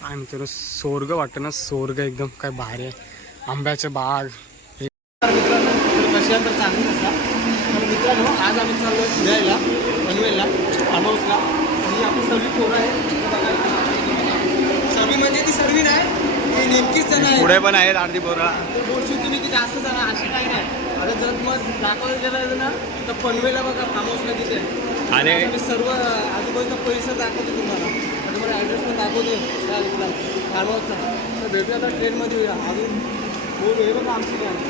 काय मित्रांनो स्वर्ग वाटतं ना, स्वर्ग एकदम काय भारी आहे. आंब्याचे बाग कशानंतर चांगली नसतात. तर मित्रांनो आज आम्ही चाललो फिरायला पनवेलला फार्म हाऊसला. आणि आपली सर्व पोरं आहे. सर्वी म्हणजे ती सर्वी नाही, ती नेमकीच जण आहे. पुढे पण आहेत अर्धी पोरं. गोष्टी तुम्ही की जास्त जण अशी काही नाही. आता जर तुम्हाला दाखवायला गेलं ना तर पनवेलला बघा फार्म हाऊसला तिथे आणि मी सर्व आजूबाजूचा परिसर दाखवतो तुम्हाला. तुम्हाला ॲड्रेस पण दाखवतो त्या फार्म हाऊसचा. तर भेटूया आता ट्रेनमध्ये अजून बोल हे बघा आमची गाडी.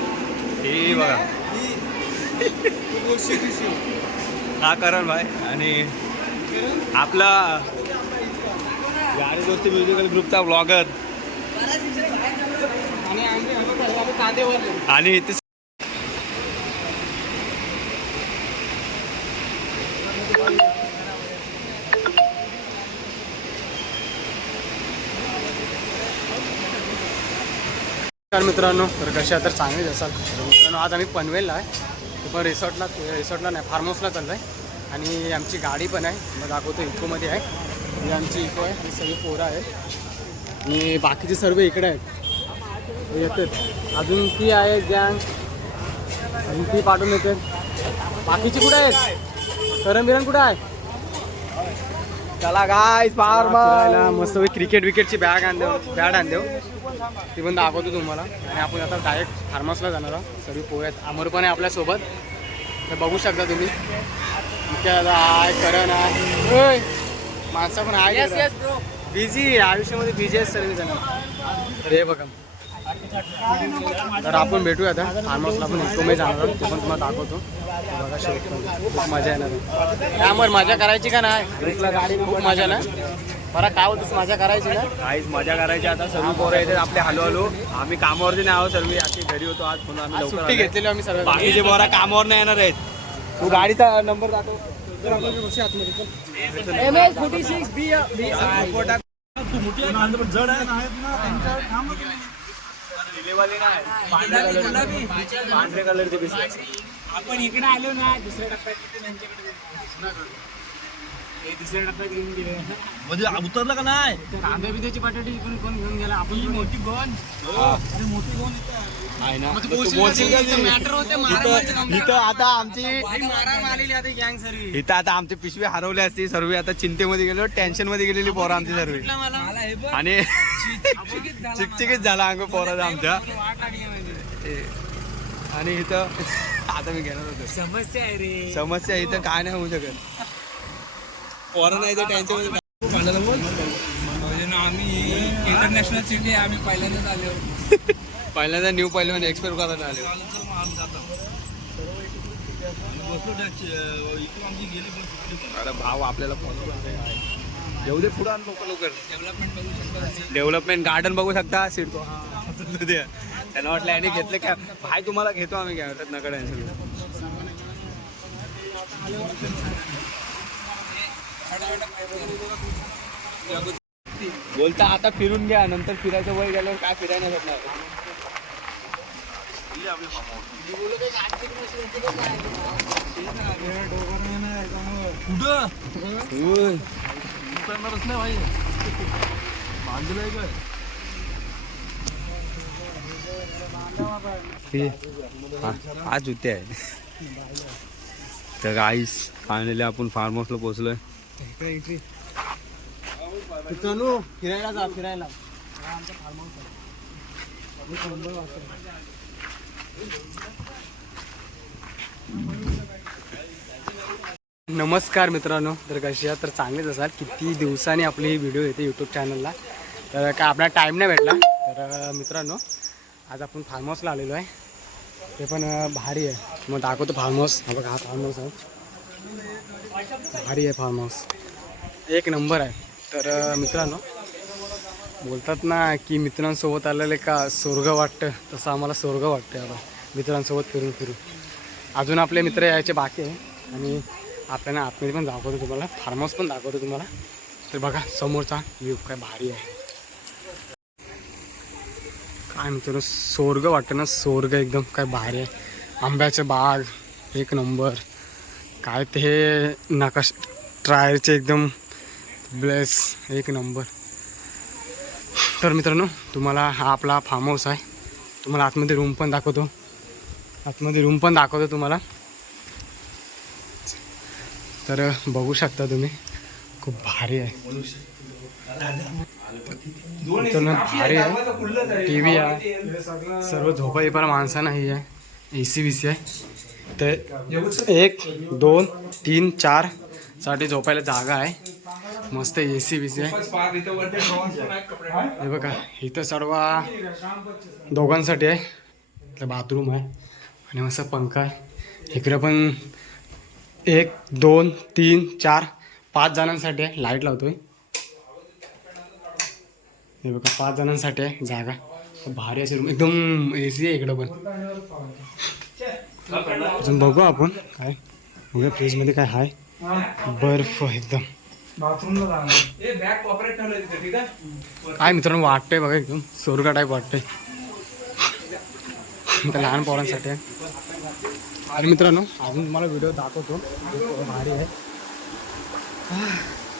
हे बघा हा करण भाई आणि आपला गाडी दोस्ती म्युझिकल ग्रुपचा ब्लॉगर आणि इथे मित्रांनो तर कशा तर चांगलीच असाल. मित्रांनो आज आम्ही पनवेलला आहे. ते पण रिसॉर्टला नाही फार्म हाऊसला चाललो आहे. आणि आमची गाडी पण आहे, मग दाखवतो इकोमध्ये आहे. ही आमची इको आहे, ही सगळी पोरं आहेत आणि बाकीचे सर्व इकडे आहेत येतात. अजून ती आहे गँग, अजून ती पाठवून येते. बाकीची कुठे आहेत? करण बिरण कुठे आहे? चला गाय मस्त क्रिकेट विकेटची बॅट आणदेव ती पण दाखवतो तुम्हाला. आणि आपण आता डायरेक्ट फार्म हाऊसला जाणार आहोत. सर्व पोहे आहेत. अमर पण आहे आपल्यासोबत, तर बघू शकता तुम्ही. इथे आता आहे करण आहे, माणसं पण आहे बिझी आयुष्यामध्ये बिझी आहेत सर्व जण. तर हे बघा, तर आपण भेटूया आता फार्म हाऊसला. आपण इकोमध्ये जाणार आहोत, ते पण तुम्हाला दाखवतो. बघा खूप मजा येणार आहे. त्यामुळे मजा करायची का नाही? गाडी खूप मजा ना. बरं काय होतच मजा करायची ना, काहीच मजा करायची. आता सर्व पोरं येतात आपले हळूहळू. आम्ही कामावरती नाही आहोत, सर्व अशी घरी होतो आज, म्हणून आम्ही लवकर सुट्टी घेतलेली आम्ही सर्व. बाकीचे पोरं कामावर नाही येणार आहेत. तू गाडीचा नंबर दाखव. पांढरे कलरचे बिस्किट. आपण इकडे आलो ना दुसऱ्या टप्प्यात दुसऱ्या टप्प्यात घेऊन गेले म्हणजे उतरलं का नाही? कांदा बिद्याची बटाटी इकडून कोण घेऊन गेला? आपण मोठी गोन मोठी गोन आहे ना. मॅटर होते. इथं आता आमची आता गँग सर्व इथं आता आमची पिशवी हरवली असती. सर्व आता चिंतेमध्ये गेलो, टेन्शन मध्ये गेलेली पोरं आमची सर्व. आणि चिकचिकीच झाला अंग पोराचा आमच्या. आणि इथं आता मी घेणार होतो. समस्या आहे रे. समस्या इथं काय नाही होऊ शकत. पोरं नाही तर टेन्शन आम्ही इंटरनॅशनल सिटी आम्ही पहिल्यांदाच आलो. पहिल्यांदा न्यू पहिल्यांदा एक्सपेक्ट करायला आले. अरे भाव आपल्याला येऊ दे पुढे लवकर. डेव्हलपमेंट गार्डन बघू शकता. सिडको त्यांना वाटलं याने घेतलं काय भाई, तुम्हाला घेतो आम्ही काय नका टेन्शन. बोलता आता फिरून घ्या, नंतर फिरायचं वय गेल्यावर काय फिरायला शकणार. उतरणारच नाही भाई. बांधलंय काय हा जुते आहे. तर गाईस फायनली आपण फार्म हाऊसला पोहोचलोय. चालू फिरायला जा फिरायला. नमस्कार मित्रांनो, तर कशी तर चांगलेच असाल. किती दिवसांनी आपली ही व्हिडिओ येते यूट्यूब चॅनलला. तर काय आपला टाईम नाही भेटला. तर मित्रांनो आज आपण फार्म हाऊसला आलेलो आहे. ते पण भारी आहे. मग दाखवतो फार्म हाऊस. हा बघा, हा फार्म हाऊस आहे. भारी आहे फार्म हाऊस, एक नंबर आहे. तर मित्रांनो बोलतात ना की मित्रांसोबत आलेले का स्वर्ग वाटतं, तसं आम्हाला स्वर्ग वाटतं आता मित्रांसोबत फिरून फिरून. अजून आपले मित्र यायचे बाकी आहे. आणि आपल्याला आतमध्ये पण दाखवतो तुम्हाला, फार्म हाऊस पण दाखवतो तुम्हाला. तर बघा समोरचा व्ह्यू काय भारी आहे. काय मित्रांनो स्वर्ग वाटतं ना, स्वर्ग एकदम काय भारी आहे. आंब्याचे बाग एक नंबर. काय ते नकाश ट्रायरचे एकदम ब्लेस एक नंबर. तर मित्रांनो तुम्हाला हा आपला फार्म हाऊस आहे. तुम्हाला आतमध्ये रूम पण दाखवतो. तुम्हाला. तर बघू शकता तुम्ही खूप भारी आहे. मित्रांनो भारी आहे. टी व्ही आहे. सर्व झोपाई पण माणसं नाही आहे. AC आहे. तर 1 2 3 4 साठी झोपायला जागा आहे. मस्त AC आहे. हे बघा इथं सर्व दोघांसाठी आहे. इथलं बाथरूम आहे आणि मस्त पंखा आहे. इकडे पण 1 2 3 4 5 जणांसाठी आहे. लाईट लावतोय. हे बघा 5 जणांसाठी आहे जागा. भारी असे रूम एकदम AC आहे इकडं पण. अजून बघू आपण काय बघूया फ्रीजमध्ये काय आहे. बर्फ एकदम काय मित्रांनो वाटतंय बघा एकदम स्वर्ग टाईप वाटतंय. लहान पोरांसाठी आहे. आणि मित्रांनो अजून तुम्हाला व्हिडिओ दाखवतो. भारी आहे.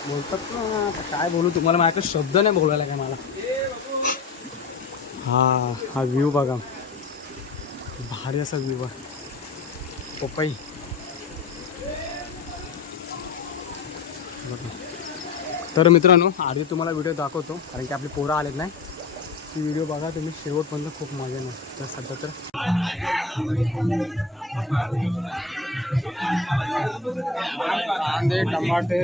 बोलतात ना काय बोलू तुम्हाला. माझ्याकडे शब्द नाही बोलायला काय मला. हा व्ह्यू बघा भारी असा व्ह्यू आहे. पपई बघा. तर मित्रांनो आधी तुम्हाला व्हिडिओ दाखवतो कारण की आपली पोरं आलेत नाही. ती व्हिडिओ बघा तुम्ही शेवटपर्यंत खूप मजा नाही. तर सध्या तर कांदे टमाटे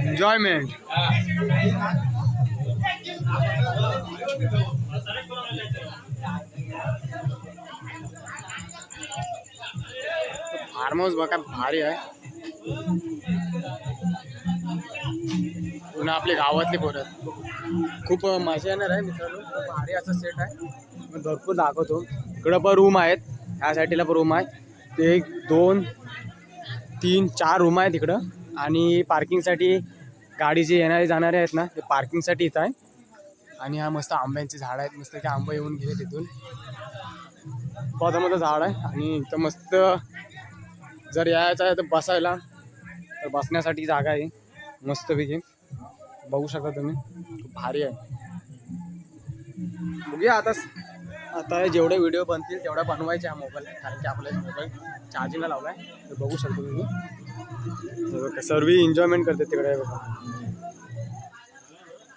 एन्जॉयमेंट. फार्म हाऊस बघा भारी आहे. पुन्हा आपली गावातली पोरं खूप मजा येणार आहे मित्रांनो. खूप भारी असा सेट आहे. भरपूर दाखवतो. इकडं पण रूम आहेत. ह्या साईडला पण रूम आहे. ते 1 2 3 4 रूम आहेत इकडं. आणि पार्किंगसाठी गाडी जे येणारे जाणारे आहेत ना ते पार्किंगसाठी इथं आहे. आणि हा मस्त आंब्यांची झाड आहेत. मस्त की आंबे येऊन गेले तिथून. बहुत मोठं झाड आहे. आणि इथं मस्त जर यायचं आहे तर बसायला तर बसण्यासाठी जागा आहे मस्तपैकी. बघू शकता तुम्ही खूप भारी आहे. बघूया आता जेवढे व्हिडिओ बनतील तेवढा बनवायचे हा मोबाईल. कारण की आपला मोबाईल चार्जिंगला लावला आहे. तर बघू शकतो तुम्ही. बघा सर्व एन्जॉयमेंट करते तिकडे. बघा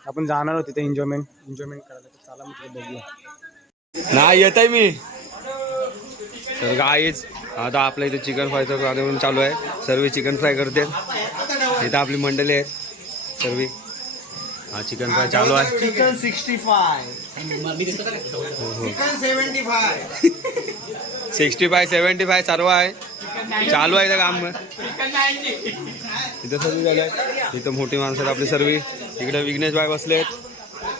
आपण जाणार आहोत तिथे एन्जॉयमेंट करायला. तर चला मी तिथे बघूया. नाही येत आहे मी. तर गाईच आता आपल्या इथे चिकन फ्रायचं कार्यक्रम चालू आहे. सर्व चिकन फ्राय करते. इथं आपली मंडळी आहेत सर्व. हा चिकन फ्राय चालू आहे. चिकन 65 चिकन 75 65 75 सर्व आहे. चालू आहे इथं काम. इथं सर्व झालं आहे. इथं मोठी माणसं आपली सर्व. इकडे विघ्नेश भाई बसलेत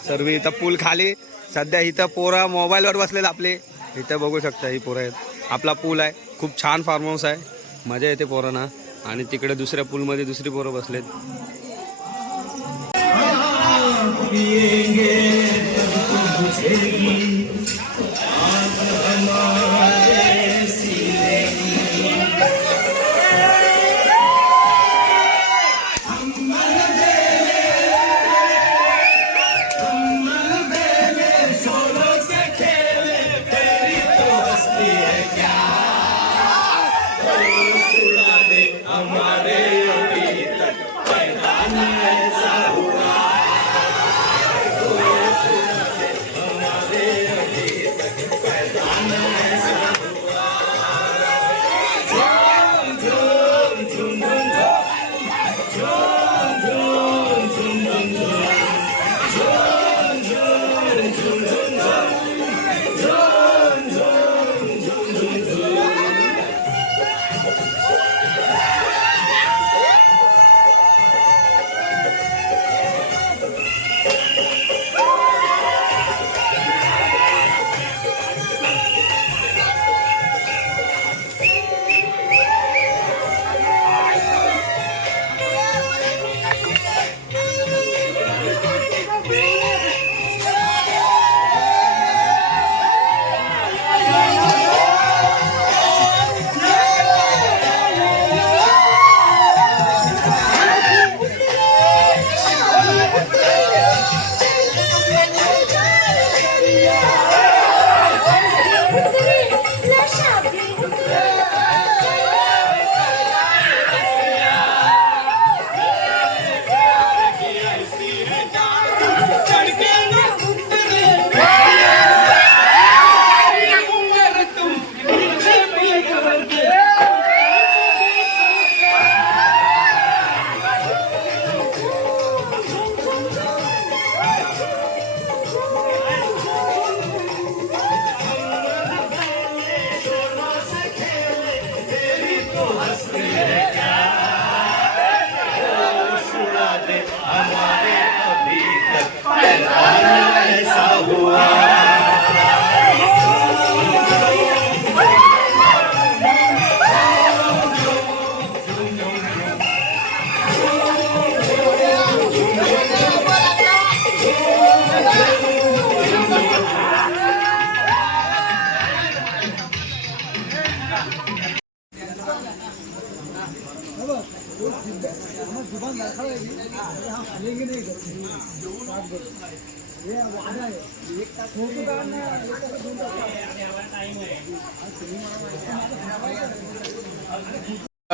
सर्व. इथं पूल खाली सध्या इथं पोरा मोबाईलवर बसलेत आपले. इथं बघू शकता ही पोरं आहेत. आपला पूल आहे. खूप छान फार्म हाऊस आहे. मजा येते पोरांना. आणि तिकडे दुसऱ्या पूलमध्ये दुसरी पोरं बसलेत.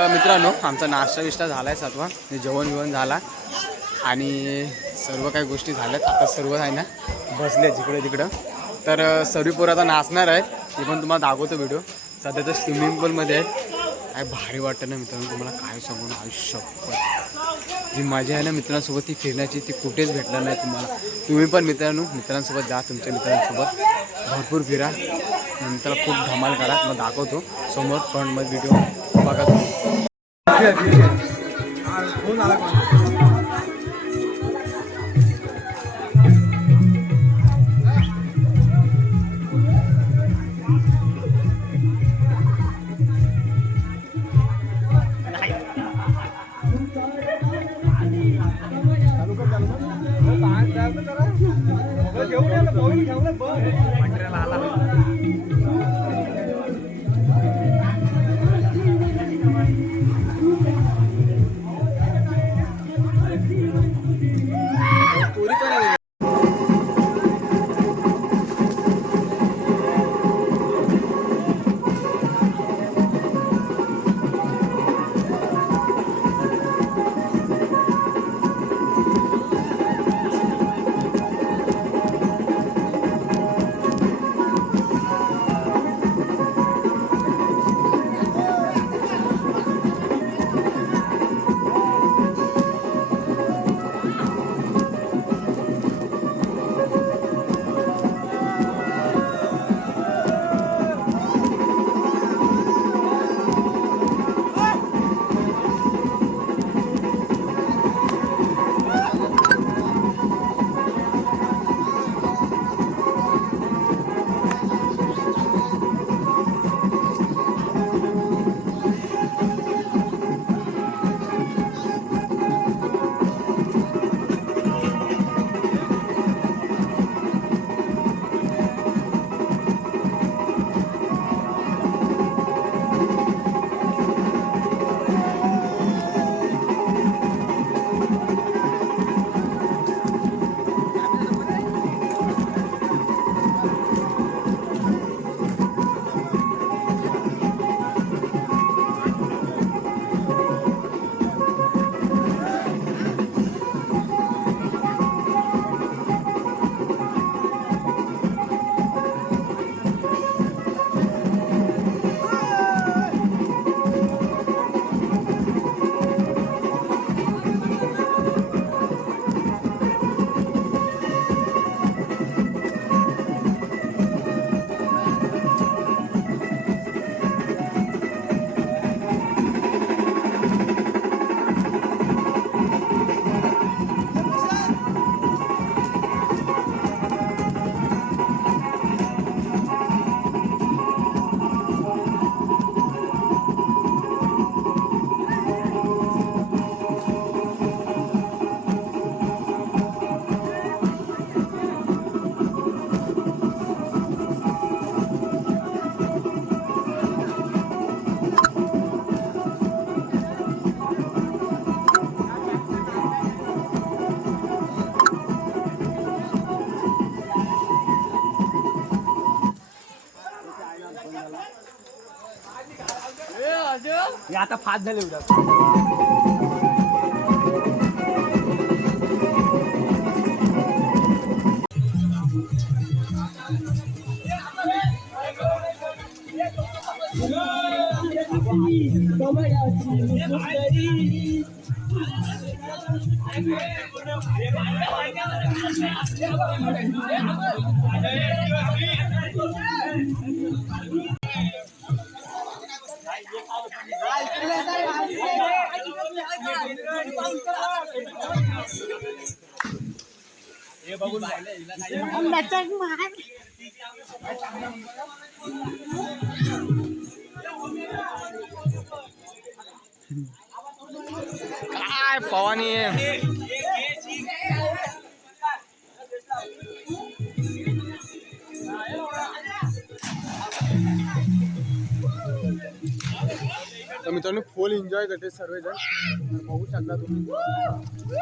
मित्रांनो आमचा नाश्ता विष्टा झाला आहे सातवा, जेवण बिवण झाला आणि सर्व काही गोष्टी झाल्यात. आता सर्व आहे ना बसले जिकडे तिकडं. तर सर्व पोरं आता नाचणार आहेत, ते पण तुम्हाला दाखवतो व्हिडिओ. सध्या तर स्विमिंग पूलमध्ये आहेत. काय भारी वाटतं ना मित्रांनो, तुम्हाला काय सांगून आयुष्यभर जी मजा आहे ना मित्रांसोबत ती फिरण्याची, ती कुठेच भेटणार नाही तुम्हाला. तुम्ही पण मित्रांसोबत जा, तुमच्या मित्रांसोबत भरपूर फिरा, नंतर खूप धमाल करा. मग दाखवतो समोर फ्रंटमध्ये व्हिडिओ बघा तुम्ही. आता फास्ट झाले उद्या. काय पवानी तर मित्रांनो फुल एन्जॉय करते सर्वजण. बघू शकता तुम्ही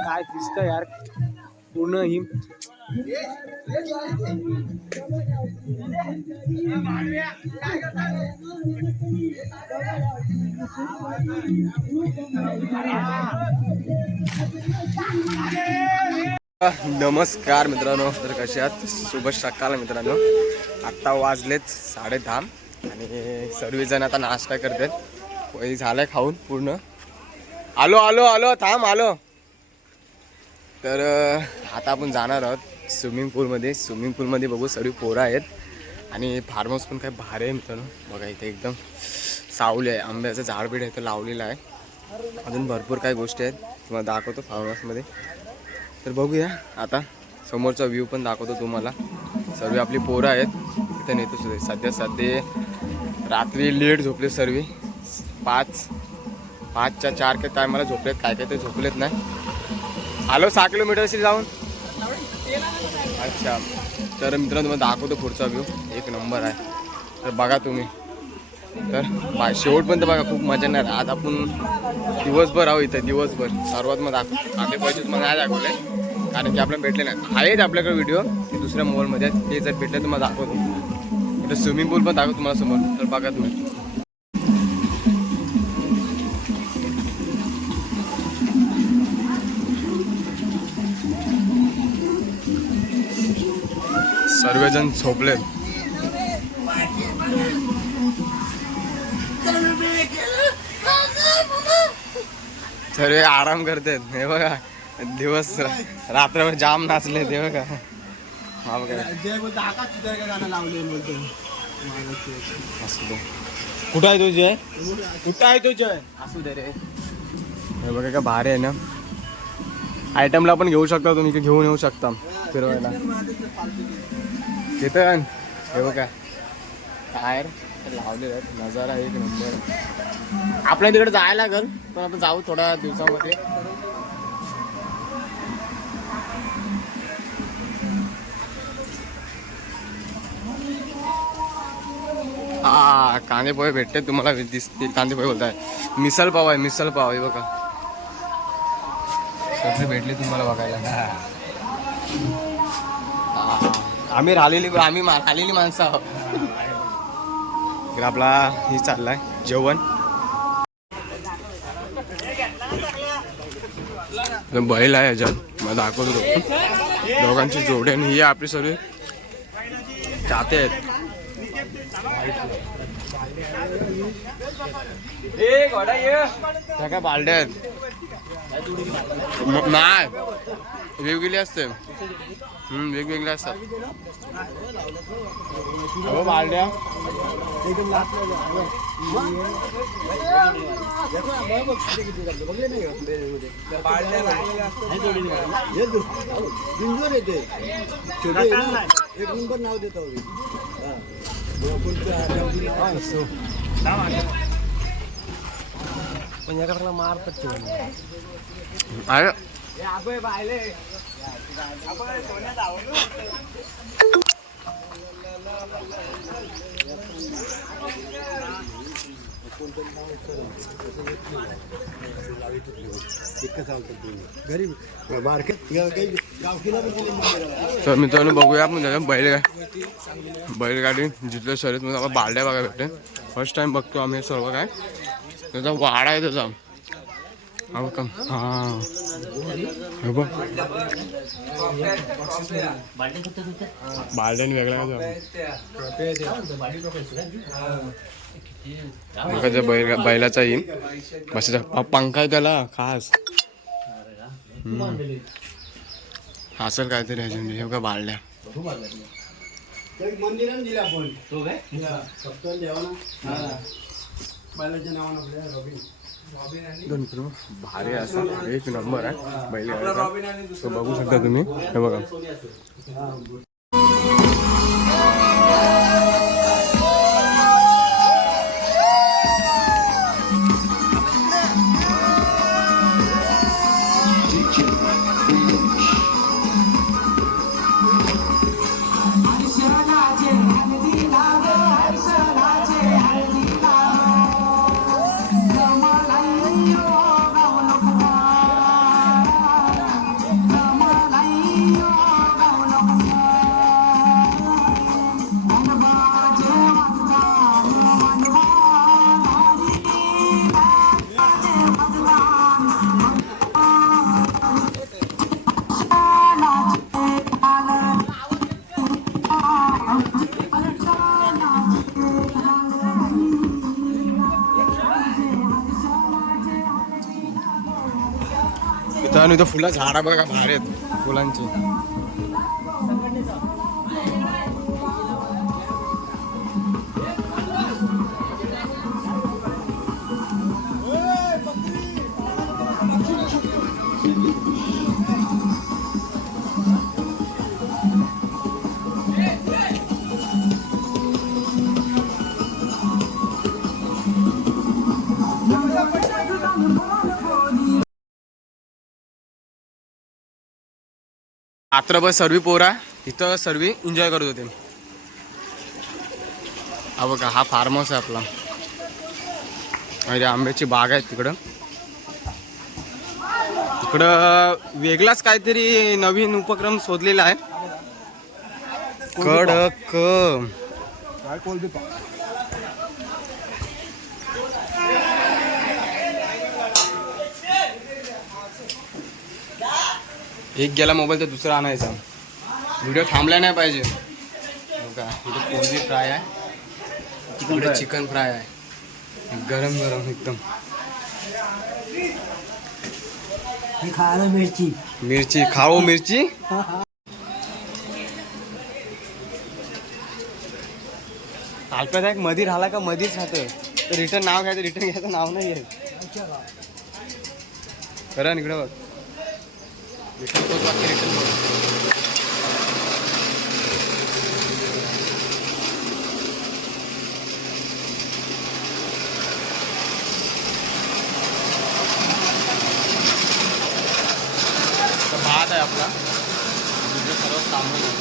काय दिसतं यार, पूर्ण ही नमस्कार मित्रांनो, तर कसे आहात? शुभ सकाळ मित्रांनो. आत्ता वाजलेत 10:30 आणि सर्वजण आता नाश्ता करतात. पोळी झालाय खाऊन पूर्ण. आलो आलो आलो थांब आलो. तर आता आपण जाणार आहोत स्विमिंग पूलमध्ये बघू सर्व पोरं आहेत आणि फार्म हाऊस पण काय भारी आहे मित्रांनो. बघा इथे एकदम सावली आहे, आंब्याचं झाड बीड इथं लावलेलं आहे. अजून भरपूर काही गोष्टी आहेत तुम्हाला दाखवतो फार्म हाऊसमध्ये. तर बघूया आता समोरचा व्ह्यू पण दाखवतो तुम्हाला. सर्व आपली पोरं आहेत इथे नेतो सुद्धा. सध्या रात्री लेट झोपले सर्व. 5च्या 4 के टायमाला झोपलेत, काय ते झोपलेत नाही. आलो 6 किलोमीटरशी जाऊन. अच्छा, तर मित्रांनो तुम्हाला दाखवतो पुढचा व्ह्यू. एक नंबर आहे, तर बघा तुम्ही. तर शेवटपर्यंत बघा, खूप मजा येणार. आज आपण दिवसभर आहो इथं, दिवसभर. सर्वात मग आपले पैसे तुम्हाला नाही दाखवले कारण की आपल्याला भेटले नाही. आहेत आपल्याकडे व्हिडिओ ते दुसऱ्या मोबाईलमध्ये, ते जर भेटले तर मला दाखवतो. इथं स्विमिंग पूल पण दाखवतो तुम्हाला समोर, तर बघा तुम्ही. सर्वजण झोपले, सर्व आराम करतात. हे बघा दिवस रात्रभर जाम नाचले ते बघा. हा बघा असू दे. कुठं आहे तुझे? कुठं आहे तुझे? असू दे रे. हे बघा का भारी आहे ना. आयटमला पण घेऊ शकता तुम्ही, इथे घेऊन येऊ शकता फिरवायला. तिथं हे बघा टायर लावलेले आहेत. नजारा एक नंबर. आपल्या तिकडे जायला लागल, पण आपण जाऊ थोड्या दिवसामध्ये. हा कांदे पोहे भेटते तुम्हाला, दिसतील कांदे पोहे बोलताय. मिसल पाव आहे, मिसल पाव आहे बघा. सगळे भेटले तुम्हाला बघायला. आम्ही राहिलेली माणसं आहोत. आपला हे चाललाय जेवण. बैल आहे ह्याच्यात, मला दाखवतो दोघांची जोडी. आणि ही आपली सर्व जाते आहेत. त्या काय बालड्या आहेत नाही, वेगवेगळी असते. वेगवेगळे असतात हो बालड्या. नाव देतो पण याकडे मारतात तर मित्रांनो बघूया आपण त्याच्या बैलगाडी जिथल्या शर्यत मध्ये आपण बालड्या बघा भेटते. फर्स्ट टाइम बघतो आम्ही सर्व. काय त्याचा वाडा आहे त्याचा. हा बघ बालड्याने वेगळा बैलाचा येईन बसायचा पंखा आहे त्याला खास. असेल काहीतरी ह्याच्या. हे का बालड्या मंदिरात दिला आपण तो काय सप्तन देवाना बैलाच्या नावानं भारी असा एक नंबर आहे बैलगाडीचा. तो बघू शकता तुम्ही. हे बघा मित्रांनो इथं फुलं झाडा बघा भारी आहेत फुलांची. रात्रभर सर्वी पोरा इथं सर्व एन्जॉय करत होते. हा बघा हा फार्म हाऊस आहे आपला. अरे आंब्याची बाग आहे तिकडं. तिकडं वेगळाच काहीतरी नवीन उपक्रम शोधलेला आहे. कडक एक गेला मोबाईल तर दुसरा आणायचा. व्हिडिओ थांबला नाही पाहिजे. बघा इथे कोळंबी फ्राय आहे, तिकडे चिकन फ्राय आहे गरम गरम एकदम. खायला मिरची खाओ मिरची. तालप्यात एक मधी राहिला का मधीच राहतं. तर रिटर्न नाव घ्यायचं, रिटर्न घ्यायचं नाव नाही आहे. खरं इकडे बघ रिटर्न तोच वाक्य रिटर्न बघ. भात आहे आपला सर्व सामान आहे.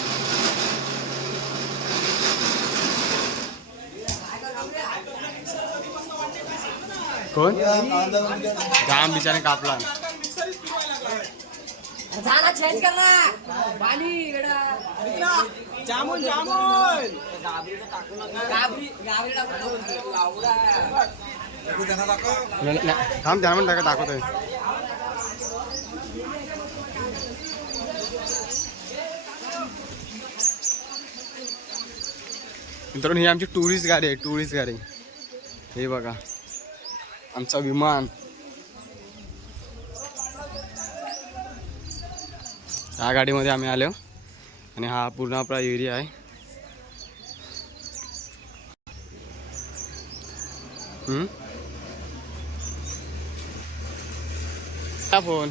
कोण जाम बिचाने कापला. चेंज करना पाणी जामून जामून थांब त्याला पण दाखवतोय. मित्रांनो ही आमची टुरिस्ट गाडी आहे. टुरिस्ट गाडी हे बघा आमचा विमान. या गाडीमध्ये आम्ही आलो आणि हा पूर्ण आपला एरिया आहे. Phone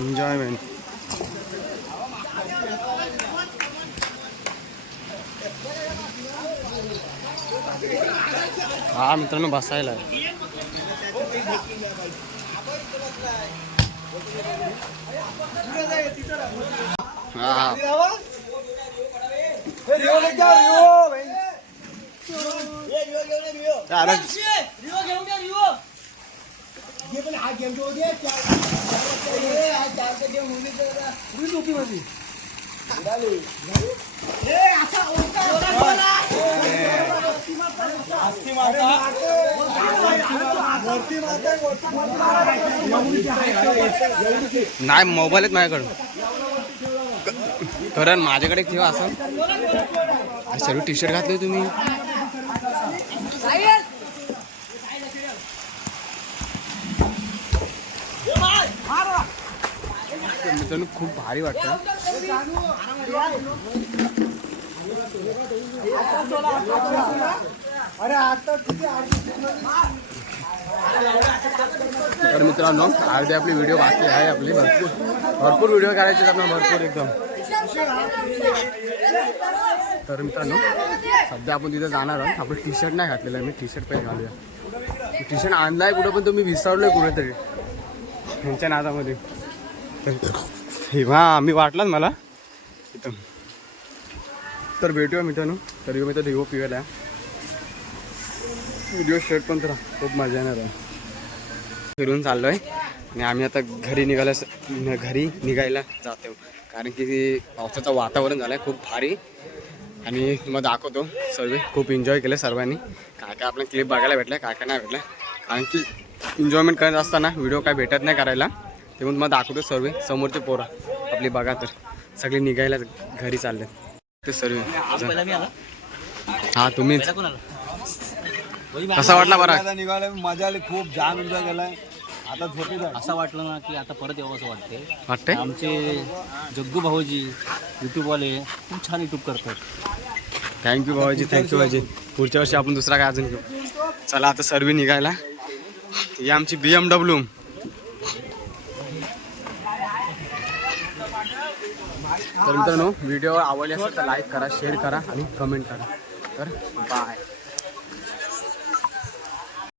enjoyment. हा मित्रांनो बसायला आहे. हा नाही मोबाईलच माझ्याकडं. कारण माझ्याकडे ठेवा असं. सर्व टी शर्ट घातले तुम्ही. मित्रांनो खूप भारी वाटतं. तर मित्रांनो अर्धी आपली व्हिडिओ बाकी आहे. आपली भरपूर व्हिडिओ करायचे आहेत आपल्याला भरपूर एकदम. तर मित्रांनो सध्या आपण तिथे जाणार आहोत. आपण टी शर्ट नाही घातलेलं आहे, मी टी शर्ट पहिले घालूया. टी शर्ट आणलाय कुठं पण तो मी विसरलोय कुठेतरी ह्यांच्या नादामध्ये. हा मी वाटलाच मला इथं. तर भेटूया मित्रांनो. तर मी तर रिओ पिवायला व्हिडिओ शर्ट पण तर खूप मजा येणार आहे. फिरून चाललो आहे आणि आम्ही आता घरी निघायला जातो. कारण की पावसाचं वातावरण झालं आहे खूप भारी. आणि मग दाखवतो सर्व खूप एन्जॉय केलं सर्वांनी. काय काय आपल्या क्लिप बघायला भेटल्या, काय काय नाही भेटलं. कारण की एन्जॉयमेंट करत असताना व्हिडिओ काय भेटत नाही करायला. ते मग दाखवतो सर्व. समोरचे पोरं आपली बघा तर सगळे निघायला घरी चालले ते सर्व. हां तुम्हीच कसा वाटला बरं? निघाला मजा आली खूप, जाम एन्जॉय केलाय. आता झोपेत आहे. असं वाटलं ना की आता परत यावं असं वाटतंय. आमचे जग्गू भाऊजी यूट्यूबवाले खूप छान यूट्यूब करतात. थँक्यू भाऊजी, थँक्यू भाऊजी. पुढच्या वर्षी आपण दुसरा काय अजून घेऊ. चला आता सर्व निघायला. ही आमची BMW. तर मित्रांनो व्हिडिओ आवडले असेल तर लाईक करा, शेअर करा आणि कमेंट करा. तर बाय.